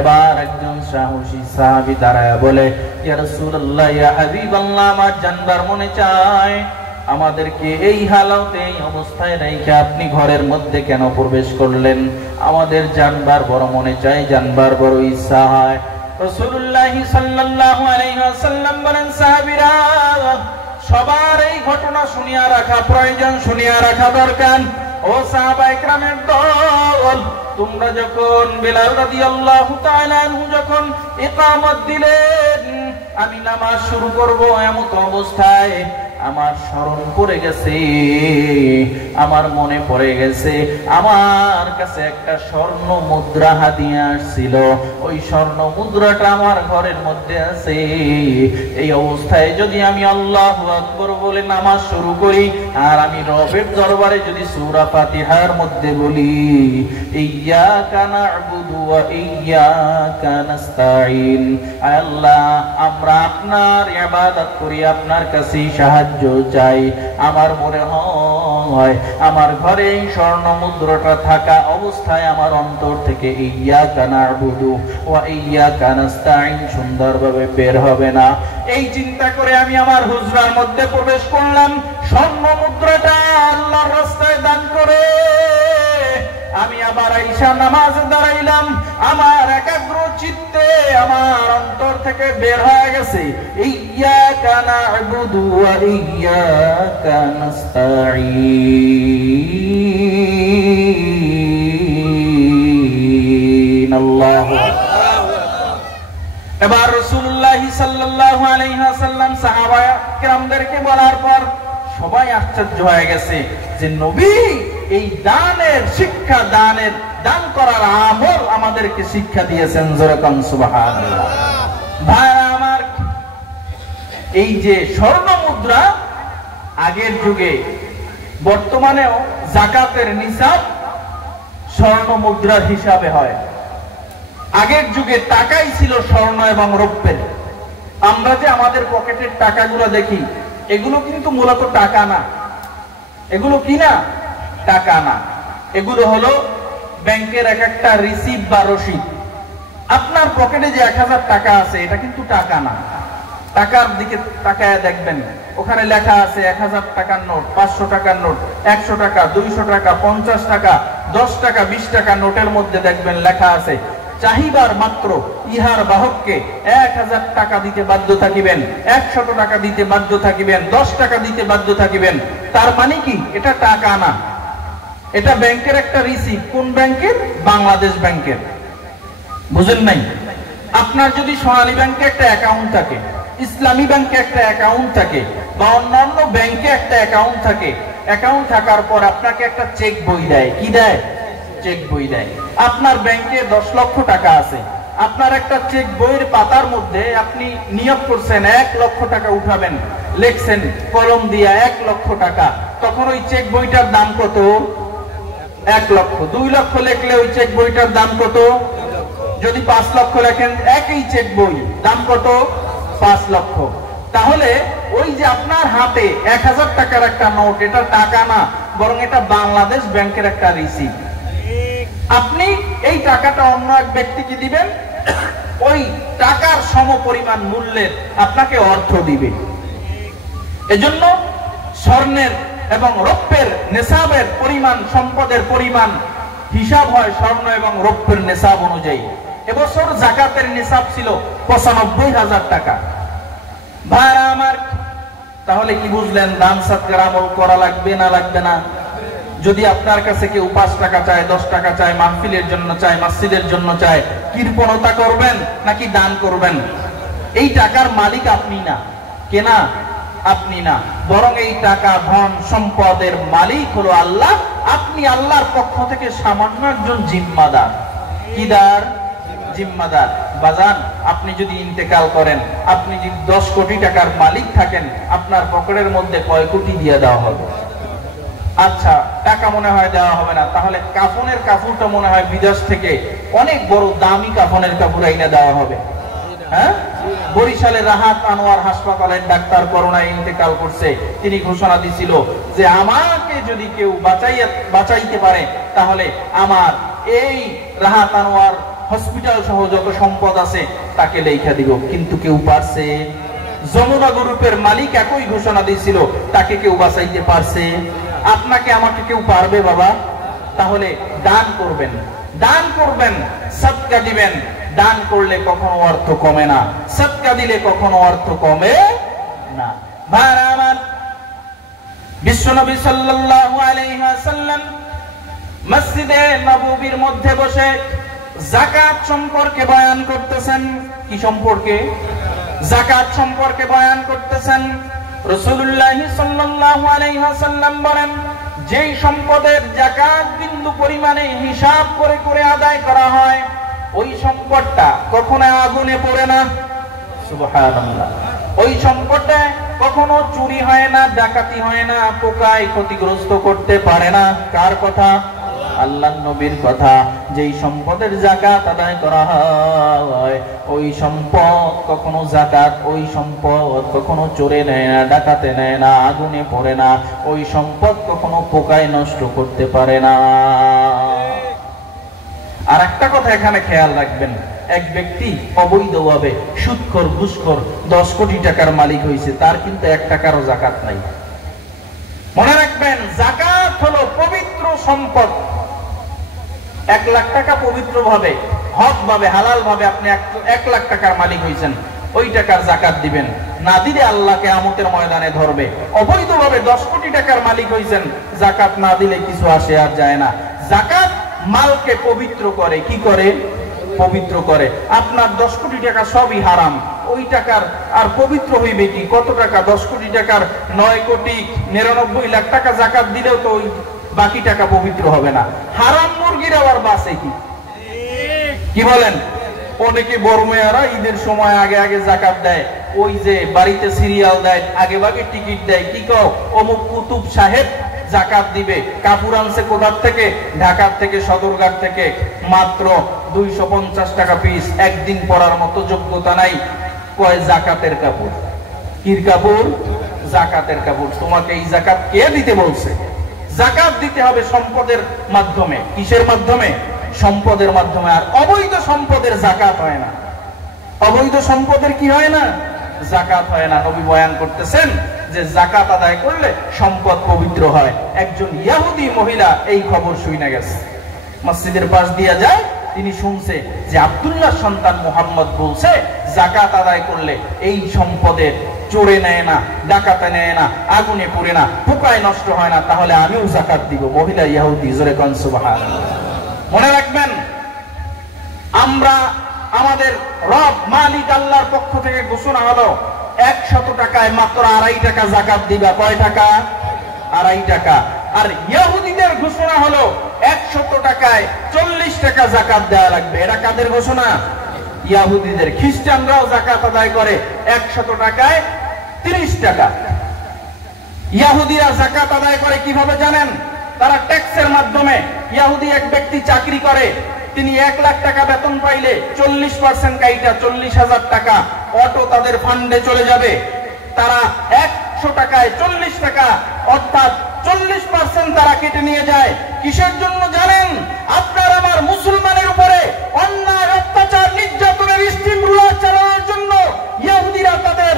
এবার একজন সাহসী সাহাবী দাঁড়ায় বলে, ইয়া রাসূলুল্লাহ, ইয়া হাবিবাল্লাহ, আমার জানবার মনে চায় আমাদেরকে এই হালাতে এই অবস্থায় রেখে আপনি ঘরের মধ্যে কেন প্রবেশ করলেন? আমাদের জানবার বড় মনে চায়, জানবার বড় ইচ্ছা হয়। রাসূলুল্লাহ সাল্লাল্লাহু আলাইহি ওয়াসাল্লাম বলেন, সাহাবীরা সবার এই ঘটনা শুনিয়া রাখা প্রয়োজন, শুনিয়া রাখা দরকার। ও সাহাবায়ে কেরামের দল, তোমরা যখন বেলাল রাদিয়াল্লাহু তাআলা আনহু যখন ইকামত দিলেন, আমি নামাজ শুরু করব, এমন অবস্থায় আমার স্মরণ পড়ে গেছে, আমার মনে পড়ে গেছে আমার কাছে একটা স্বর্ণ মুদ্রা হাদিয়া আসছিল। ওই স্বর্ণ মুদ্রাটা আমার ঘরের মধ্যে আছে। এই অবস্থায় যদি আমি আল্লাহু আকবার বলে নামাজ শুরু করি, আর আমি রবের দরবারে যদি সূরা ফাতিহার মধ্যে বলি, ইয়্যাকা না'বুদু ওয়া ইয়্যাকা নাস্তাঈন, আল্লাহ আমরা আপনার ইবাদত করি, আপনার কাছে সাহায্য চাই, আমার মনে হয় আমার ঘরে এই স্বর্ণ মুদ্রাটা থাকা অবস্থায় আমার অন্তর থেকে ইয়্যাকা না'বুদু ওয়া ইয়্যাকা নাস্তাঈন সুন্দরভাবে বের হবে না। এই চিন্তা করে আমি আমার হুজরার মধ্যে প্রবেশ করলাম। স্বর্ণ মুদ্রাটা আল্লাহর রাস্তায় দান করে আমি আবার আইসা নামাজে দাঁড়াইলাম। আমার একাগ্র চিত্তে আমার অন্তর থেকে বের হয়ে গেছে, ইয়্যাকা না'বুদু ওয়া ইয়্যাকা নাস্তাঈন। আল্লাহু এবার রাসূলুল্লাহ সাল্লাল্লাহু আলাইহি ওয়াসাল্লাম সাহাবায়ে কেরামদেরকে বলার পর সবাই আশ্চর্য হয়ে গেছে যে নবী এই দানের শিক্ষা, দান করার আমল আমাদেরকে শিক্ষা দিয়েছেন। যেরকম সুবহানাল্লাহ। ভাই আমার, এই যে স্বর্ণ মুদ্রা আগের যুগে, বর্তমানেও যাকাতের নিসাব স্বর্ণ মুদ্রার হিসাবে হয়। আগের যুগে টাকাই ছিল স্বর্ণ এবং রৌপ্যের, আমরা যে আমাদের পকেটের টাকাগুলো দেখি, এগুলো কিন্তু মূলত টাকা না। এগুলো কি না? টাকা না। এগুলো হলো ব্যাংকের এক একটা রিসিভ বা রসিদ। আপনার পকেটে যে 1000 টাকা আছে, এটা কিন্তু টাকা না। টাকার দিকে তাকায় দেখবেন, ওখানে লেখা আছে 1000 টাকার নোট, 500 টাকার নোট, 100 টাকা, 200 টাকা, 50 টাকা, 10 টাকা, 20 টাকা নোটের মধ্যে দেখবেন লেখা আছে চাহিবার মাত্র ইহার বাহককে 1000 টাকা দিতে বাধ্য থাকিবেন, 100 টাকা দিতে বাধ্য থাকিবেন, 10 টাকা দিতে বাধ্য থাকিবেন। তার মানে কি? এটা টাকা না, এটা ব্যাংকের একটা রিসিভ। কোন ব্যাংকের? বাংলাদেশ ব্যাংকের। বুঝেন নাই? আপনার যদি সোনালী ব্যাংকে একটা অ্যাকাউন্ট থাকে, ইসলামী ব্যাংকে একটা অ্যাকাউন্ট থাকে, বা অন্যান্য ব্যাংকে একটা অ্যাকাউন্ট থাকে, অ্যাকাউন্ট থাকার পর আপনাকে একটা চেক বই দেয়। কি দেয়? চেক বই দেয়। আপনার ব্যাংকে 10 লক্ষ টাকা আছে, আপনার একটা চেক বইয়ের পাতার মধ্যে আপনি নিয়োগ করছেন 1 লক্ষ টাকা উঠাবেন, লিখছেন কলম দিয়া 1 লক্ষ টাকা। তখন ওই চেক বইটার দাম কত? 1 লক্ষ। 2 লক্ষ লিখলে ওই চেক বইটার দাম কত? যদি 5 লক্ষ লেখেন, একই চেক বই, দাম কত? 5 লক্ষ। তাহলে ওই যে আপনার হাতে 1000 টাকার একটা নোট, এটা টাকা না, বরং এটা বাংলাদেশ ব্যাংকের একটা রিসিভ। আপনি এই টাকাটা অন্য এক ব্যক্তিকে দিবেন, ওই টাকার সমপরিমাণ মূল্যের আপনাকে অর্থ দিবে। এজন্য স্বর্ণের এবং রৌপ্যের নেশাবের পরিমাণ, সম্পদের পরিমাণ হিসাব হয় স্বর্ণ এবং রৌপ্যের নেশাব অনুযায়ী। এবছর যাকাতের নিসাব ছিল ৯৫,০০০ টাকা। ভাইরা আমার, তাহলে কি বুঝলেন? দান সৎকার আমল করা লাগবে না লাগবে না? যদি আপনার কাছে কেউ 5 টাকা চায়, 10 টাকা চায়, মাহফিলের জন্য চায়, মসজিদের জন্য চায়, কৃপণতা করবেন নাকি দান করবেন? এই টাকার মালিক আপনি না। কেনা? আপনি না, বরং এই টাকা, ধন সম্পদের মালিক হলো আল্লাহ। আপনি আল্লাহর পক্ষ থেকে সামান্য একজন জিম্মাদার। কিদার? জিম্মাদার। বাজান, আপনি যদি ইন্তেকাল করেন, আপনি যদি 10 কোটি টাকার মালিক থাকেন, আপনার পকেটের মধ্যে কয় কোটি দিয়ে দেওয়া হবে? আচ্ছা, টাকা মনে হয় দেওয়া হবে না, তাহলে কাফনের কাপড়টা মনে হয় বিদেশ থেকে অনেক বড় দামি কাফনের কাপড় আইনা দেওয়া হবে। হ্যাঁ, বরিশালের রাহাত আনোয়ার হাসপাতালের ডাক্তার করোনায় ইন্তেকাল করছে। তিনি ঘোষণা দিছিল যে আমাকে যদি কেউ বাঁচাইতে পারে, তাহলে আমার এই রাহাত আনোয়ার হসপিটাল সহ যত সম্পদ আছে তাকে লেখা দিব। কিন্তু কেউ পারছে? যমুনা গ্রুপের মালিক একই ঘোষণা দিয়েছিল, তাকে কেউ বাঁচাইতে পারছে? আপনাকে আমাকে কেউ পারবে বাবা? তাহলে দান করবেন, দান করবেন, সদকা দিবেন। দান করলে কখনো অর্থ কমে না, সদকা দিলে কখনো অর্থ কমে না। ভাইরা আমার, বিশ্বনবী সাল্লাল্লাহু আলাইহি ওয়াসাল্লাম মসজিদে নববীর মধ্যে বসে যাকাত সম্পর্কে বয়ান করতেছেন। কি সম্পর্কে? যাকাত সম্পর্কে বয়ান করতেছেন। রাসূলুল্লাহ সাল্লাল্লাহু আলাইহি ওয়াসাল্লাম বলেন, যেই সম্পদের যাকাত বিন্দু পরিমাণে হিসাব করে করে আদায় করা হয়, ওই সম্পদটা কখনো আগুনে পড়ে না। সুবহানাল্লাহ। ওই সম্পদটা কখনো চুরি হয় না, ডাকাতি হয় না, পোকায় ক্ষতিগ্রস্ত করতে পারে না। কার কথা? আল্লাহর নবীর কথা। যেই সম্পদের যাকাত আদায় করা হয়, ওই সম্পদ কখনো যাকাত, ওই সম্পদ কখনো চোরে নেয় না, ডাকাতে নেয় না, আগুনে পড়ে না। ওই সম্পদ কখনো পোকায় নষ্ট করতে পারে না। আর একটা কথা এখানে খেয়াল রাখবেন, এক ব্যক্তি অবৈধভাবে সুদখোর, ঘুষখোর 10 কোটি টাকার মালিক হয়েছে, তার কিন্তু 1 টাকারও যাকাত নাই। মনে রাখবেন, যাকাত হলো পবিত্র সম্পদ। 1 লাখ টাকা পবিত্রভাবে, হকভাবে, হালালভাবে আপনি 1 লাখ টাকার মালিক হয়েছেন, ওই টাকার যাকাত দিবেন। না দিলে আল্লাহ কিয়ামতের ময়দানে ধরবে। অবৈধভাবে 10 কোটি টাকার মালিক হয়েছেন, যাকাত না দিলে কিছু আসে আর যায় না। যাকাত মালকে পবিত্র করে। কি করে? পবিত্র করে। আপনার 10 কোটি টাকা সবই হারাম, ওই টাকার আর পবিত্র হইবে কি? কত টাকা? 10 কোটি টাকার 9 কোটি 99 লাখ টাকা যাকাত দিলেও তো ওই বাকি টাকা পবিত্র হবে না। হারাম মুরগির আবার বাঁচে কি? কি বলেন? অনেকে বড়মেয়ারা ঈদের সময় আগে আগে যাকাত দেয়, ওই যে বাড়িতে সিরিয়াল দেয়, আগে ভাগে টিকিট দেয়। কি কও? অমুক কুতুব সাহেব যাকাত দিবে। কাপড় আনছে কোথার থেকে? ঢাকার থেকে, সদরঘাট থেকে। মাত্র 250 টাকা পিস। একদিন পরার মতো যোগ্যতা নাই, কয় জাকাতের কাপড়। কির কাপড়? জাকাতের কাপড়। তোমাকে এই জাকাত কে দিতে বলছে? জাকাত দিতে হবে সম্পদের মাধ্যমে। কিসের মাধ্যমে? সম্পদের মাধ্যমে। আর অবৈধ সম্পদের জাকাত হয় না। অবৈধ সম্পদের কি হয় না? জাকাত হয় না। নবী বয়ান করতেছেন যে জাকাত আদায় করলে সম্পদ পবিত্র হয়। একজন ইহুদি মহিলা এই খবর শুনে গেছে, মসজিদের পাশ দিয়ে যায়, তিনি শুনছে যে আব্দুল্লাহ সন্তান মুহাম্মদ বলছে জাকাত আদায় করলে এই সম্পদের চোরে নেয় না, ডাকাতে নেয় না, আগুনে পুড়ে না, পোকায় নষ্ট হয় না, তাহলে আমিও জাকাত দিব। মহিলা ইহুদি, জোরে কোন সুবহানাল্লাহ। মনে রাখবেন, আমরা আমাদের রব মালিক আল্লাহর পক্ষ থেকে ঘোষণা হলো 100 টাকায় মাত্র 2.5 টাকা জাকাত দিবা। কয় টাকা? 2.5 টাকা। আর ইহুদিদের ঘোষণা হলো 100 টাকায় 40 টাকা জাকাত দেওয়া লাগবে। এটা কাদের ঘোষণা? ইহুদিদের। খ্রিস্টানরাও জাকাত আদায় করে 100 টাকায় 30 টাকা। ইহুদিরা জাকাত আদায় করে কিভাবে জানেন? তারা ট্যাক্সের মাধ্যমে। ইহুদি এক ব্যক্তি চাকরি করে, তিনি 1 লাখ টাকা বেতন পাইলে 40% কাইটা 40,000 টাকা অটো তাদের ফান্ডে চলে যাবে। তারা 100 টাকায় 40 টাকা অর্থাৎ 40% তারা কেটে নিয়ে যায়। কিসের জন্য জানেন? আপনার আমার মুসলমানের উপরে অন্যায়, অত্যাচার, নির্যাতনের স্টিম রুলার চালানোর জন্য ইহুদিরা তাদের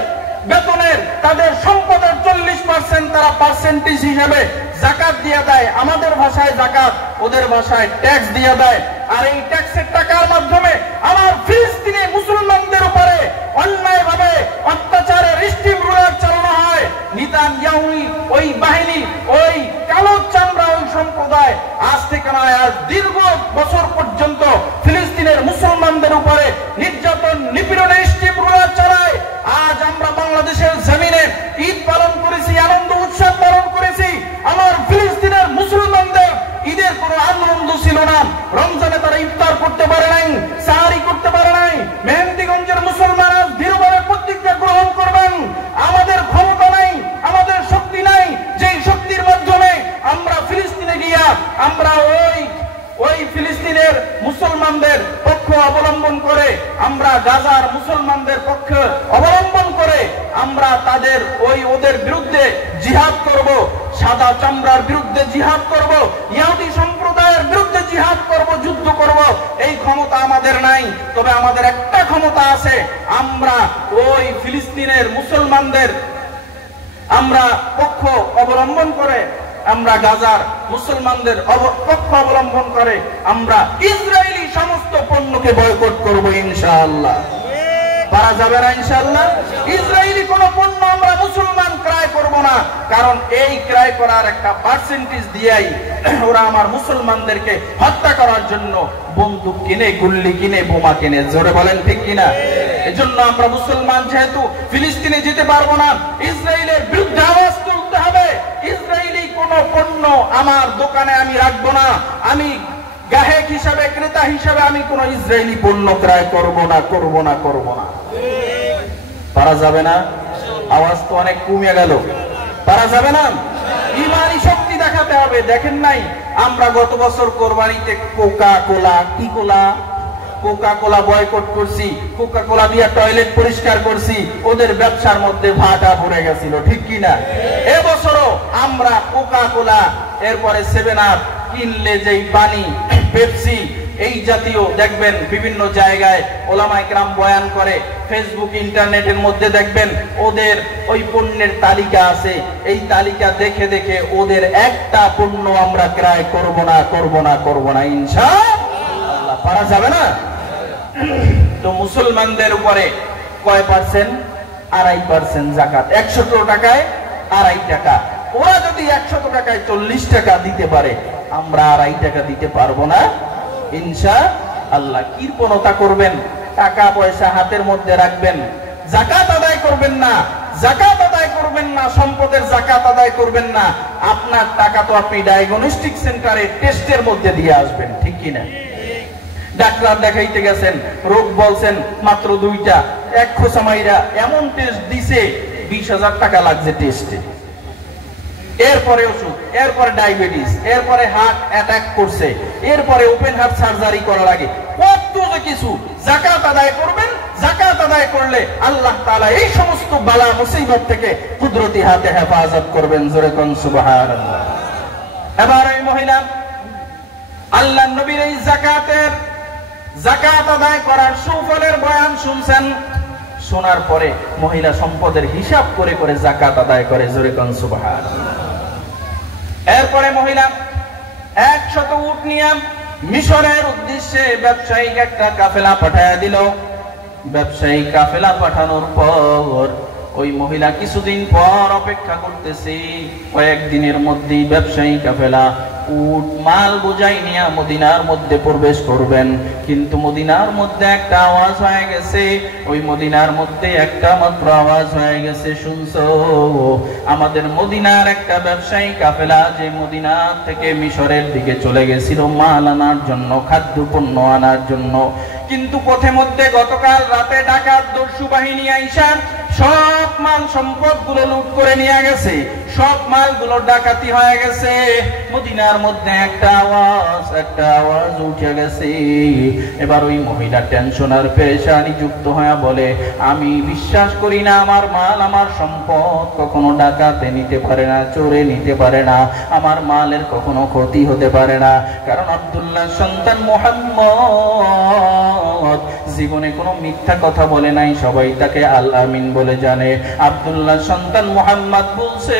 বেতনের, তাদের সম্পদের 40% তারা পার্সেন্টেজ হিসেবে জাকাত দিয়ে দেয়। আমাদের ভাষায় জাকাত, ওদের ভাষায় ট্যাক্স দিয়ে দেয়। আর এই ট্যাক্সের টাকার মাধ্যমে আমার ফিলিস্তিনি মুসলমানদের উপরে অন্যায়ভাবে অত্যাচারের স্টিম রুলার চালানো হয়। নেতানিয়াহু ওই বাহিনী, ওই কালো চামড়া, ওই সম্প্রদায় আজ থেকে নয়, আজ দীর্ঘ বছর পর্যন্ত ফিলিস্তিনের মুসলমানদের উপরে নির্যাতন, নিপীড়নের স্টিম রুলার চালায়। আজ আমরা বাংলাদেশের জমিনে ঈদ পালন করেছি, আনন্দ উৎসব পালন করেছি। আমার ফিলিস্তিনের মুসলমানদের ঈদের কোনো আনন্দ ছিল না। রমজানে তারা ইফতার করতে পারে নাই, সাহারি করতে পারে নাই। মেহেন্দিগঞ্জের মুসলমান আজ দৃঢ়ভাবে প্রতিজ্ঞা গ্রহণ করবেন, আমাদের ক্ষমতা নাই, আমাদের শক্তি নাই, যেই শক্তির মাধ্যমে আমরা ফিলিস্তিনে গিয়া আমরা ওই ফিলিস্তিনের মুসলমানদের পক্ষ অবলম্বন করে, আমরা গাজার মুসলমানদের পক্ষ অবলম্বন করে আমরা তাদের ওদের বিরুদ্ধে জিহাদ করব, সাদা চামড়ার বিরুদ্ধে জিহাদ করব, ইহুদি সম্প্রদায়ের বিরুদ্ধে জিহাদ করব, যুদ্ধ করব। এই ক্ষমতা আমাদের নাই। তবে আমাদের একটা ক্ষমতা আছে, আমরা ওই ফিলিস্তিনের মুসলমানদের আমরা পক্ষ অবলম্বন করে, আমরা গাজার মুসলমানদের পক্ষ অবলম্বন করে আমরা ইসরায়েলি সমস্ত পণ্যকে বয়কট করব ইনশাআল্লাহ। পারা যাবে না ইনশাআল্লাহ? ইসরায়েলি কোন পণ্য আমরা মুসলমান ক্রয় করব না, কারণ এই ক্রয় করার একটা পার্সেন্টেজ দিয়েই ওরা আমার মুসলমানদেরকে হত্যা করার জন্য বন্দুক কিনে, গুল্লি কিনে, বোমা কিনে। জোরে বলেন ঠিক কিনা? এজন্য আমরা মুসলমান যেহেতু ফিলিস্তিনে যেতে পারবো না, ইসরায়েলের বিরুদ্ধে আওয়াজ তুলতে হবে। ইসরায়েলি কোন পণ্য আমার দোকানে আমি রাখবো না। আমি গ্রাহক হিসাবে, ক্রেতা হিসাবে আমি কোন ইসরায়েলি পণ্য ক্রয় করব না, করব না, করব না। পারা যাবে না? আওয়াজ তো অনেক কমে গেল। পারা যাবে না? ইমানি শক্তি দেখাতে হবে। দেখেন নাই আমরা গত বছর কোরবানিতে কোকা কোলা বয়কট করছি, কোকা কোলা দিয়ে টয়লেট পরিষ্কার করছি, ওদের ব্যবসার মধ্যে ভাটা ভরে গেছিল, ঠিক কিনা? এবছরও আমরা কোকা কোলা, এরপরে 7 আপ কিনলে যেই পানি, পেপসি, এই জাতীয় দেখবেন বিভিন্ন জায়গায় ওলামায়ে কেরাম বয়ান করে, ফেসবুক, ইন্টারনেটের মধ্যে দেখবেন ওদের ওই পণ্যের তালিকা আছে। এই তালিকা দেখে দেখে ওদের একটা পণ্য আমরা ক্রয় করব না, করব না, করব না ইনশাআল্লাহ। পারা যাবে না? তো মুসলমানদের উপরে কয় পার্সেন্ট? 2.5% জাকাত। 100 টাকায় 2.5 টাকা। ওরা যদি 100 টাকায় 40 টাকা দিতে পারে, আমরা 2.5 টাকা দিতে পারবো না ইনশাআল্লাহ। কৃপণতা করবেন, টাকা পয়সা হাতের মধ্যে রাখবেন, জাকাত আদায় করবেন না, জাকাত আদায় করবেন না, সম্পদের জাকাত আদায় করবেন না। আপনার টাকা তো আপনি ডায়াগনস্টিক সেন্টারে টেস্টের মধ্যে দিয়ে আসবেন, ঠিক কিনা? ডাক্তার দেখাইতে গেছেন, রোগ বলছেন মাত্র 2টা, এক খোসামাইরা এমন টেস্ট দিছে 20,000 টাকা লাগছে টেস্টে। এরপরে ওষুধ, এরপরে ডায়াবেটিস, এরপরে হার্ট অ্যাটাক করছে, এরপরে ওপেন হার্ট সার্জারি করা লাগে, কত যে কিছু। জাকাত আদায় করবেন, যাকাত আদায় করলে আল্লাহ তাআলা এই সমস্ত বালা মুসিবত থেকে কুদরতি হাতে হেফাজত করবেন। জোরে কোন সুবহানাল্লাহ। এবার এই মহিলা আল্লাহর নবীর এই যাকাত আদায় করার সুফলের বয়ান শুনছেন। শোনার পরে মহিলা সম্পদের হিসাব করে করে যাকাত আদায় করে। জোরে কোন সুবহানাল্লাহ। এরপরে মহিলা 100 উট নিয়ে মিশরের উদ্দেশ্যে ব্যবসায়িক একটা কাফেলা পাঠায় দিল। ব্যবসায়িক কাফেলা পাঠানোর পর ওই মহিলা কিছুদিন পর অপেক্ষা করতেছে, কয়েকদিনের মধ্যেই ব্যবসায়ী কাফেলা উট মাল বোঝাই নিয়ে মদিনার মধ্যে প্রবেশ করবেন। কিন্তু মদিনার মধ্যে একটা আওয়াজ হয়ে গেছে, ওই মদিনার মধ্যে একটা মাত্র আওয়াজ হয়ে গেছে, শুনছো আমাদের মদিনার একটা ব্যবসায়ী কাফেলা যে মদিনা থেকে মিশরের দিকে চলে গেছিল মাল আনার জন্য, খাদ্য পণ্য আনার জন্য। কিন্তু পথে মধ্যে গতকাল রাতে ডাকাত দস্যু বাহিনী আইসা সব মাল সম্পদ গুলো লুট করে নিয়ে গেছে, সব মালগুলো ডাকাতি হয়ে গেছে। মদিনার মধ্যে একটা আওয়াজ উঠে গেছে। এবার ওই মহিলা টেনশন আর পেরেশানি যুক্ত হয়ে বলে, আমি বিশ্বাস করি না আমার মাল আমার সম্পদ কখনো ডাকাতে নিতে পারে না, চোরে নিতে পারে না, আমার মালের কখনো ক্ষতি হতে পারে না। কারণ আব্দুল্লাহ সন্তান মুহাম্মদ জীবনে কোনো মিথ্যা কথা বলে নাই, সবাই তাকে আল আমিন বলে জানে। আব্দুল্লাহ সন্তান মুহাম্মদ বলছে,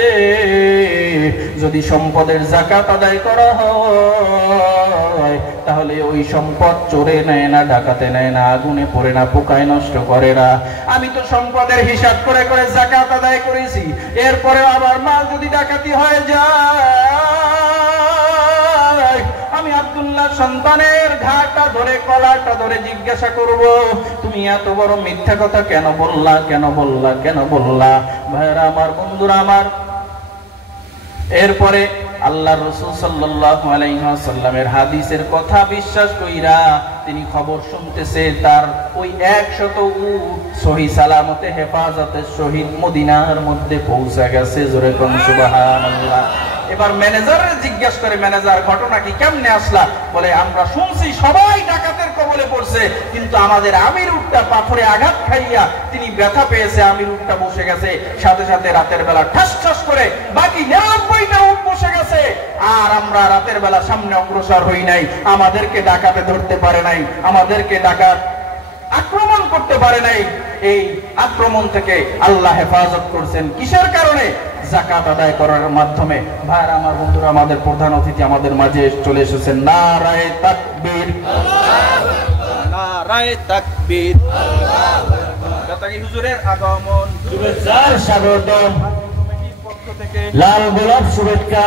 যদি সম্পদের যাকাত আদায় করা হয় তাহলে ওই সম্পদ চোরে নেয় না, ডাকাতে নেয় না, আগুনে পড়ে না, পোকায় নষ্ট করে না। আমি তো সম্পদের হিসাব করে করে যাকাত আদায় করেছি, এরপরে আবার মাল যদি ডাকাতি হয়ে যায়, আমি আব্দুল্লাহ সন্তানের ঘাটটা ধরে কলারটা ধরে জিজ্ঞাসা করব, তুমি এত বড় মিথ্যা কথা কেন বললা, কেন বললা, কেন বললা? ভাইরা আমার, বন্ধুরা আমার, এরপরে আল্লাহর রাসূল সাল্লাল্লাহু আলাইহি ওয়াসাল্লামের হাদিসের কথা বিশ্বাস কইরা তিনি খবর শুনতেছে তার ওই 100 উট সহি সালামতে হেফাজতের সহিত মদিনার মধ্যে পৌঁছে গেছে। জোরে কোন সুবহানাল্লাহ। এবার ম্যানেজারে জিজ্ঞাসা করে, ম্যানেজার ঘটনা কি, কেমনে আসলা? বলে, আমরা শুনছি সবাই ডাকাতের কবলে পড়ছে, কিন্তু আমাদের আমির উটটা পাথরে আঘাত খাইয়া তিনি ব্যথা পেয়েছে, আমির উটটা বসে গেছে, সাথে সাথে রাতের বেলা ঠাস ঠাস করে বাকি 99টা উট বসে গেছে, আর আমরা রাতের বেলা সামনে অগ্রসর হই নাই, আমাদেরকে ডাকাতে ধরতে পারে নাই, আমাদেরকে ডাকাত আক্রমণ করতে পারে নাই। এই আক্রমণ থেকে আল্লাহ হেফাজত করছেন কিসের কারণে? যাকাত আদায় করার মাধ্যমে। ভাইরা আমার, বন্ধুরা, আমাদের প্রধান অতিথি আমাদের মাঝে চলে এসেছেন। নারায়ে তাকবীর, নারায়ে তাকবীর। দাতাগি হুজুরের আগমন, শুভেচ্ছার স্বাগত, কমিটির পক্ষ থেকে লাল গোলাপ শুভেচ্ছা।